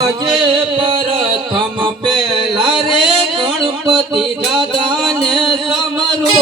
આજે પ્રથમ પેલા રે ગણપતિ દાદાને સમરો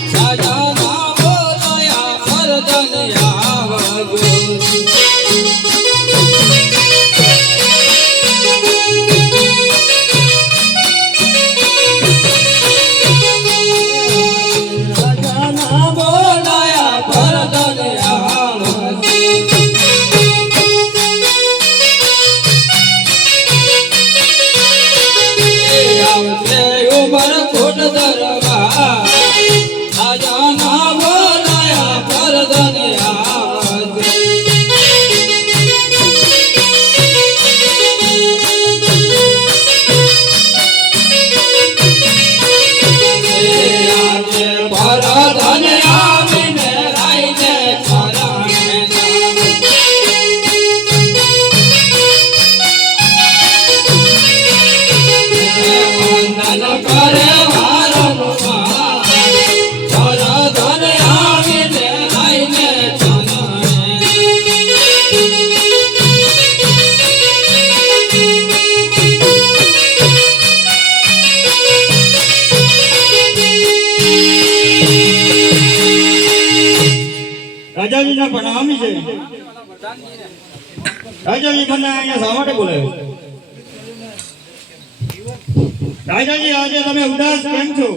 રાજા ના બોલાયા ભરતન આવ રાજાજી મને અહીંયા શા માટે બોલાવ્યો? રાજાજી આજે તમે ઉદાસ કેમ છો?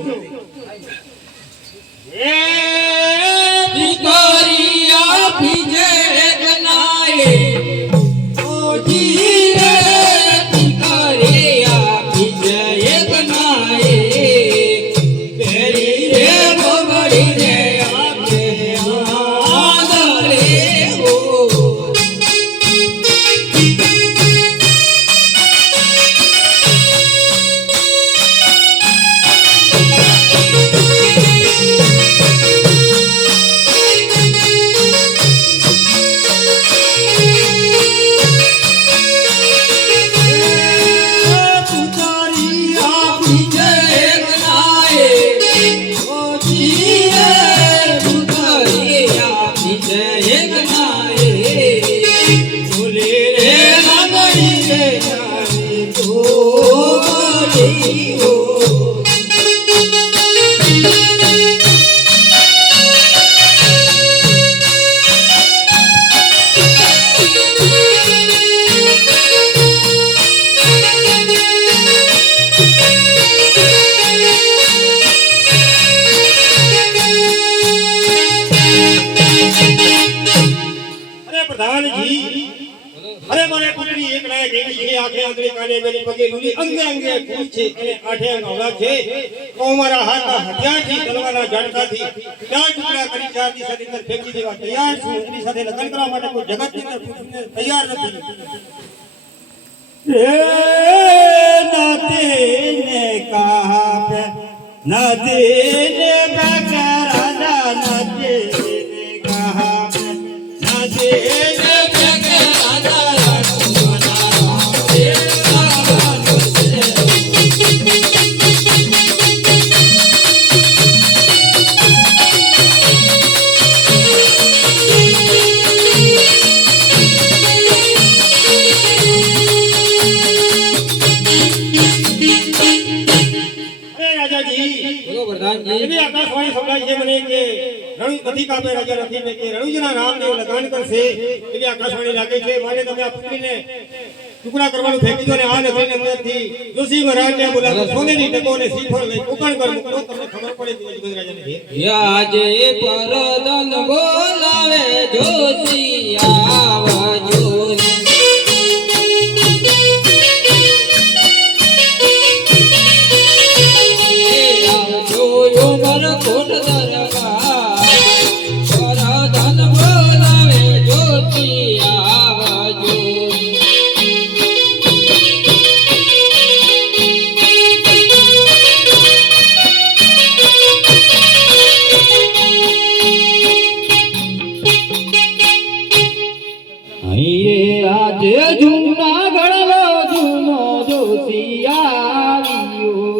ભિખારી આપી જે ગનાએ ઓજી રે ભિખારી આપી જે ગનાએ તેરી રે બગડી રે આપે આદરે ઓ અરે મને પુત્રી એક લાયક એવી છે આખે આંગળી કાને મેરી પગે લૂલી અંગે અંગે ફૂલ છે અને આઠે નવલા છે તો મારા હાથના હથિયારથી તલવારના ઝાડકાથી ચાર ટુકડા કરી ચાર દિશાની અંદર ફેંકી દેવા તૈયાર છું એની સાથે લગ્ન કરવા માટે કોઈ જગતની અંદર પુરુષને તૈયાર નથી એ નાતે ને કહા પે નાતે ને બકરા નાતે ને કહા પે નાતે આકાશવાણી સંભળાય છે મને કે રણુ નથી કાપે રાજા નથી મેં કે રણુજીના નામદેવ લગાન કરશે એવી આકાશવાણી લાગે છે માટે તમે આ પુત્રીને ટુકડા કરવાનું ફેંકી દો ને આ નગરીની અંદરથી જોશી મહારાજને બોલાવો સોનેરી ટકોને શ્રીફળ લઈ કોકણ કર મૂકો તમને ખબર પડે કે ગજ રાજાને યાજે પરદન બોલાવે જોશી આવજો જૂના ગળલો જૂનો જોશી આવ્યો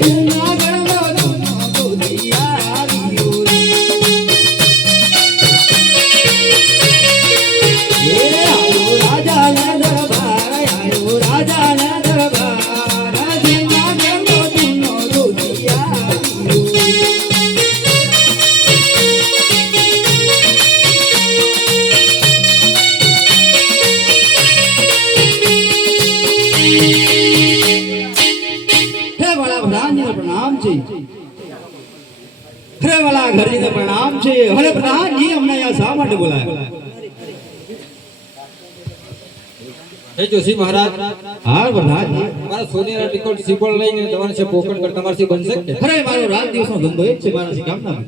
જૂના ગળલો જૂનો જોશી આવ્યો આયો રાજાના દરબાર આયો રાજાના દરબાર જૂના ગળલો જૂનો જોશી આવ્યો प्रणाम जी अरे वाला घर जी प्रणाम जी अरे प्रधान जी हमने यहाँ शा માટે બોલાયા એ જોશી મહારાજ હા પ્રધાન जी મારા સોનેરા ટિકોટ સિપોળ લઈને તમારે છે પોકણ કર તમારથી બનશે અરે મારો રાત દિવસનો ધંધો એક છે મારાથી કામ ના